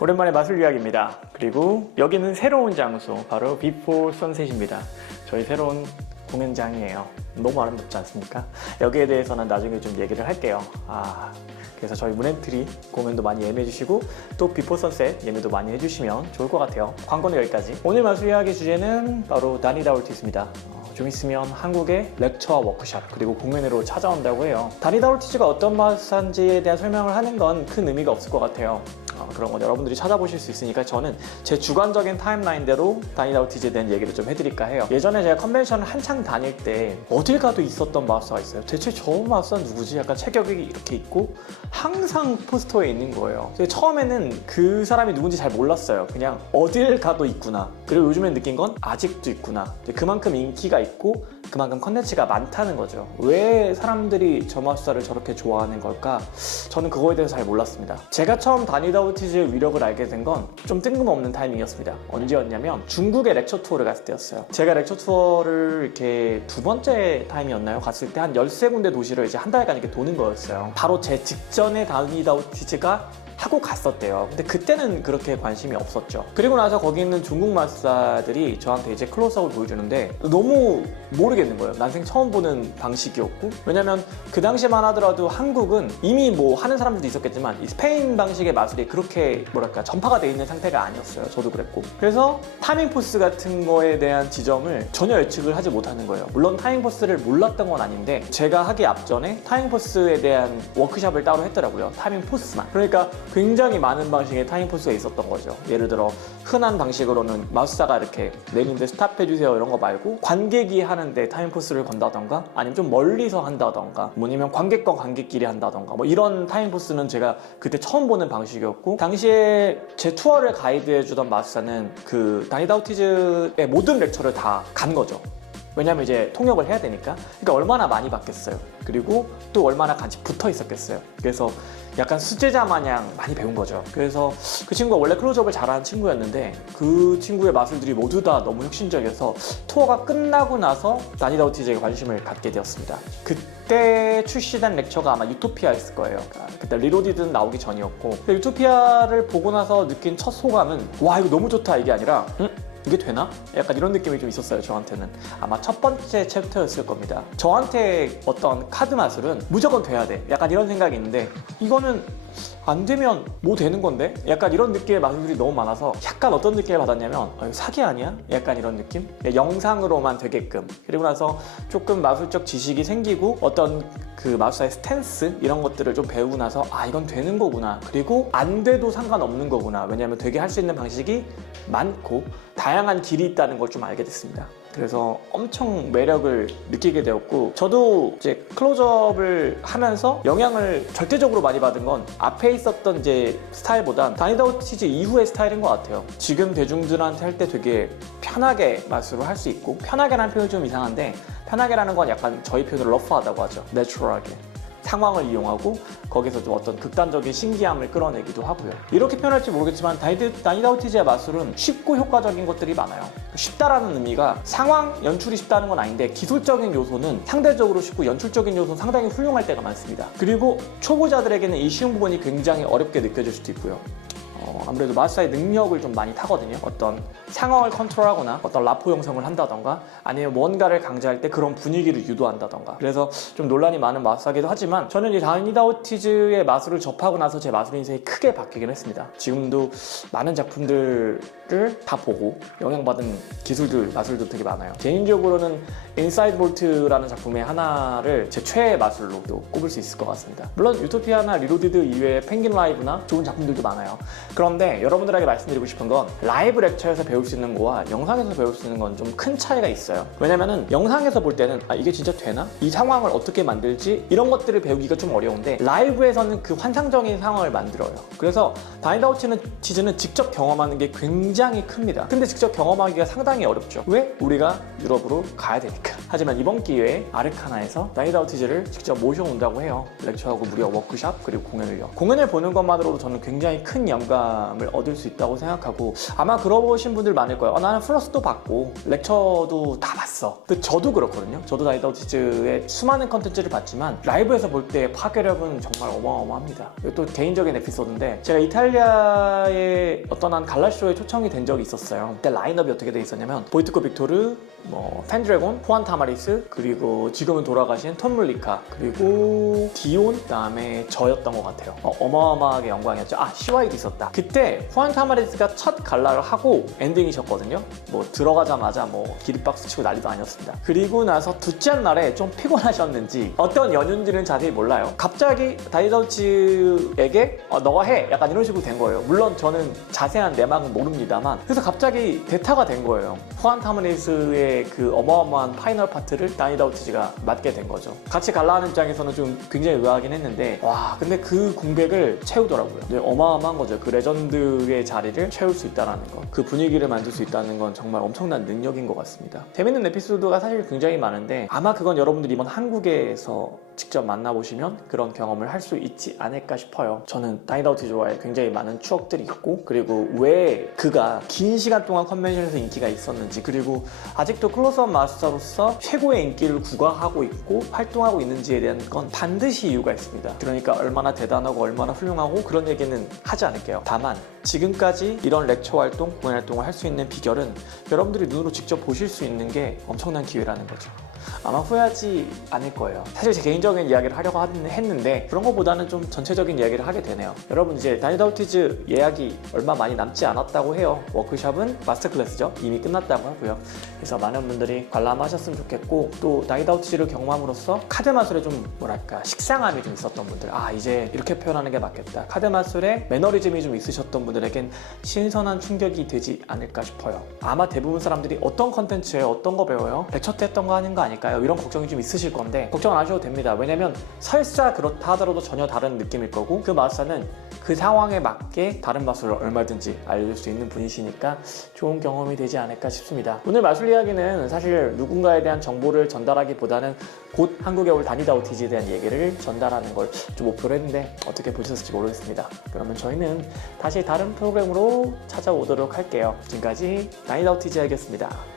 오랜만에 마술 이야기입니다. 그리고 여기는 새로운 장소, 바로 비포 선셋입니다. 저희 새로운 공연장이에요. 너무 아름답지 않습니까? 여기에 대해서는 나중에 좀 얘기를 할게요. 그래서 저희 문엔트리 공연도 많이 예매해 주시고 또 비포 선셋 예매도 많이 해주시면 좋을 것 같아요. 광고는 여기까지. 오늘 마술 이야기 주제는 바로 다니다 올티즈입니다. 좀 있으면 한국의 렉처와 워크숍 그리고 공연으로 찾아온다고 해요. 다니다 올티즈가 어떤 마술사인지에 대한 설명을 하는 건 큰 의미가 없을 것 같아요. 그런 건 여러분들이 찾아보실 수 있으니까 저는 제 주관적인 타임라인대로 다니다 올티즈에 대한 얘기를 좀 해드릴까 해요. 예전에 제가 컨벤션을 한창 다닐 때 어딜 가도 있었던 마술사가 있어요. 대체 저 마술사 누구지? 약간 체격이 이렇게 있고 항상 포스터에 있는 거예요. 처음에는 그 사람이 누군지 잘 몰랐어요. 그냥 어딜 가도 있구나. 그리고 요즘엔 느낀 건 아직도 있구나. 그만큼 인기가 있고 그만큼 컨텐츠가 많다는 거죠. 왜 사람들이 저 마술사를 저렇게 좋아하는 걸까? 저는 그거에 대해서 잘 몰랐습니다. 제가 처음 다니다 올티즈의 위력을 알게 된 건 좀 뜬금없는 타이밍이었습니다. 언제였냐면 중국에 렉처 투어를 갔을 때였어요. 제가 렉처 투어를 이렇게 두 번째 타임이었나요? 갔을 때 한 13군데 도시를 이제 한 달간 이렇게 도는 거였어요. 바로 제 직전에 다니다 올티즈가 하고 갔었대요. 근데 그때는 그렇게 관심이 없었죠. 그리고 나서 거기 있는 중국 마술사들이 저한테 이제 클로즈업을 보여주는데 너무 모르겠는 거예요. 난생 처음 보는 방식이었고, 왜냐면 그 당시만 하더라도 한국은 이미 뭐 하는 사람들도 있었겠지만 이 스페인 방식의 마술이 그렇게 뭐랄까 전파가 돼 있는 상태가 아니었어요. 저도 그랬고. 그래서 타이밍 포스 같은 거에 대한 지점을 전혀 예측을 하지 못하는 거예요. 물론 타이밍 포스를 몰랐던 건 아닌데 제가 하기 앞전에 타이밍 포스에 대한 워크숍을 따로 했더라고요. 타이밍 포스만. 그러니까 굉장히 많은 방식의 타이밍 포스가 있었던 거죠. 예를 들어 흔한 방식으로는 마술사가 이렇게 내리는데 스탑해주세요 이런 거 말고 관객이 하는데 타이밍 포스를 건다던가 아니면 좀 멀리서 한다던가 아니면 관객과 관객끼리 한다던가 뭐 이런 타이밍 포스는 제가 그때 처음 보는 방식이었고, 당시에 제 투어를 가이드해주던 마술사는 그 다니다 올티즈의 모든 렉처를 다 간 거죠. 왜냐면 이제 통역을 해야 되니까. 그러니까 얼마나 많이 봤겠어요. 그리고 또 얼마나 같이 붙어 있었겠어요. 그래서 약간 수제자 마냥 많이 배운 거죠. 그래서 그 친구가 원래 클로즈업을 잘하는 친구였는데 그 친구의 마술들이 모두 다 너무 혁신적이어서 투어가 끝나고 나서 다니다 올티즈에 관심을 갖게 되었습니다. 그때 출시된 렉처가 아마 유토피아였을 거예요. 그때 리로디드는 나오기 전이었고, 유토피아를 보고 나서 느낀 첫 소감은 와 이거 너무 좋다 이게 아니라 이게 되나? 약간 이런 느낌이 좀 있었어요. 저한테는 아마 첫 번째 챕터였을 겁니다. 저한테 어떤 카드 마술은 무조건 돼야 돼, 약간 이런 생각이 있는데 이거는 안 되면 뭐 되는 건데? 약간 이런 느낌의 마술들이 너무 많아서 약간 어떤 느낌을 받았냐면 이거 사기 아니야? 약간 이런 느낌? 영상으로만 되게끔. 그리고 나서 조금 마술적 지식이 생기고 어떤 그 마술사의 스탠스 이런 것들을 좀 배우고 나서 이건 되는 거구나, 그리고 안 돼도 상관없는 거구나. 왜냐하면 되게 할 수 있는 방식이 많고 다양한 길이 있다는 걸 좀 알게 됐습니다. 그래서 엄청 매력을 느끼게 되었고, 저도 이제 클로즈업을 하면서 영향을 절대적으로 많이 받은 건 앞에 있었던 이제 스타일보단 다니다 올티즈 이후의 스타일인 것 같아요. 지금 대중들한테 할 때 되게 편하게 마술을 할 수 있고, 편하게라는 표현이 좀 이상한데 다니다라는 건 약간 저희 표현으로 러프하다고 하죠. 내추럴하게. 상황을 이용하고 거기서 좀 어떤 극단적인 신기함을 끌어내기도 하고요. 이렇게 표현할지 모르겠지만 다니다 올티즈의 마술은 쉽고 효과적인 것들이 많아요. 쉽다라는 의미가 상황 연출이 쉽다는 건 아닌데 기술적인 요소는 상대적으로 쉽고 연출적인 요소는 상당히 훌륭할 때가 많습니다. 그리고 초보자들에게는 이 쉬운 부분이 굉장히 어렵게 느껴질 수도 있고요. 아무래도 마술사의 능력을 좀 많이 타거든요. 어떤 상황을 컨트롤하거나 어떤 라포 형성을 한다던가 아니면 뭔가를 강조할 때 그런 분위기를 유도한다던가. 그래서 좀 논란이 많은 마술사기도 하지만 저는 이 다니다 올티즈의 마술을 접하고 나서 제 마술 인생이 크게 바뀌긴 했습니다. 지금도 많은 작품들을 다 보고 영향받은 기술들, 마술도 되게 많아요. 개인적으로는 인사이드 볼트라는 작품의 하나를 제 최애 마술로도 꼽을 수 있을 것 같습니다. 물론 유토피아나 리로디드 이외에 펭귄 라이브나 좋은 작품들도 많아요. 그런데 여러분들에게 말씀드리고 싶은 건 라이브 렉처에서 배울 수 있는 거와 영상에서 배울 수 있는 건 좀 큰 차이가 있어요. 왜냐면은 영상에서 볼 때는 이게 진짜 되나? 이 상황을 어떻게 만들지? 이런 것들을 배우기가 좀 어려운데 라이브에서는 그 환상적인 상황을 만들어요. 그래서 다니다 올티즈는 직접 경험하는 게 굉장히 큽니다. 근데 직접 경험하기가 상당히 어렵죠. 왜? 우리가 유럽으로 가야 되니까. 하지만 이번 기회에 아르카나에서 다니다 올티즈를 직접 모셔온다고 해요. 렉처하고 무려 워크숍 그리고 공연을요. 공연을 보는 것만으로도 저는 굉장히 큰 영감 자신감을 얻을 수 있다고 생각하고 아마 그러신 분들 많을 거예요. 나는 플러스도 받고 렉처도 다 봤어. 근데 저도 그렇거든요. 저도 다이다우티즈의 수많은 컨텐츠를 봤지만 라이브에서 볼 때 파괴력은 정말 어마어마합니다. 이것도 개인적인 에피소드인데 제가 이탈리아의 어떤 한 갈라쇼에 초청이 된 적이 있었어요. 그때 라인업이 어떻게 돼 있었냐면 보이트코 빅토르, 펜드래곤, 후안 타마리스, 그리고 지금은 돌아가신 톰 물리카, 그리고 디온, 그다음에 저였던 것 같아요. 어마어마하게 영광이었죠. CY도 있었다. 그때 후안 타마리스가 첫 갈라를 하고 엔딩이셨거든요. 들어가자마자 기립박수 치고 난리도 아니었습니다. 그리고 나서 둘째 날에 좀 피곤하셨는지 어떤 연유인지는 자세히 몰라요. 갑자기 다이다우치에게 너가 해! 약간 이런 식으로 된 거예요. 물론 저는 자세한 내막은 모릅니다만 그래서 갑자기 대타가 된 거예요. 후안 타마리스의 그 어마어마한 파이널 파트를 다이다우티즈가 맡게 된 거죠. 같이 갈라하는 입장에서는 좀 굉장히 의아하긴 했는데 와 근데 그 공백을 채우더라고요. 네, 어마어마한 거죠. 그 레전드의 자리를 채울 수 있다는 거, 그 분위기를 만들 수 있다는 건 정말 엄청난 능력인 것 같습니다. 재밌는 에피소드가 사실 굉장히 많은데 아마 그건 여러분들이 이번 한국에서 직접 만나보시면 그런 경험을 할 수 있지 않을까 싶어요. 저는 다이다우티즈와의 굉장히 많은 추억들이 있고 그리고 왜 그가 긴 시간 동안 컨벤션에서 인기가 있었는지 그리고 아직도 클로즈업 마스터로서 최고의 인기를 구가하고 있고 활동하고 있는지에 대한 건 반드시 이유가 있습니다. 그러니까 얼마나 대단하고 얼마나 훌륭하고 그런 얘기는 하지 않을게요. 다만 지금까지 이런 렉처 활동, 공연 활동을 할 수 있는 비결은 여러분들이 눈으로 직접 보실 수 있는 게 엄청난 기회라는 거죠. 아마 후회하지 않을 거예요. 사실 제 개인적인 이야기를 하려고 했는데 그런 것보다는 좀 전체적인 이야기를 하게 되네요. 여러분 이제 다이다우티즈 예약이 얼마 많이 남지 않았다고 해요. 워크숍은 마스터 클래스죠. 이미 끝났다고 하고요. 그래서 많은 분들이 관람하셨으면 좋겠고 또 다이다우티즈를 경험함으로써 카드 마술에 좀 식상함이 좀 있었던 분들 이제 이렇게 표현하는 게 맞겠다. 카드 마술에 매너리즘이 좀 있으셨던 분들에겐 신선한 충격이 되지 않을까 싶어요. 아마 대부분 사람들이 어떤 컨텐츠에 어떤 거 배워요? 렉처 때 했던 거 하는 거 아닐까요? 이런 걱정이 좀 있으실 건데 걱정 안 하셔도 됩니다. 왜냐면 설사 그렇다 하더라도 전혀 다른 느낌일 거고 그 마술사는 그 상황에 맞게 다른 마술을 얼마든지 알려줄 수 있는 분이시니까 좋은 경험이 되지 않을까 싶습니다. 오늘 마술 이야기는 사실 누군가에 대한 정보를 전달하기보다는 곧 한국에 올 다이다우티즈에 대한 얘기를 전달하는 걸 좀 목표로 했는데 어떻게 보셨을지 모르겠습니다. 그러면 저희는 다시 다른 프로그램으로 찾아오도록 할게요. 지금까지 다이다우티즈였습니다.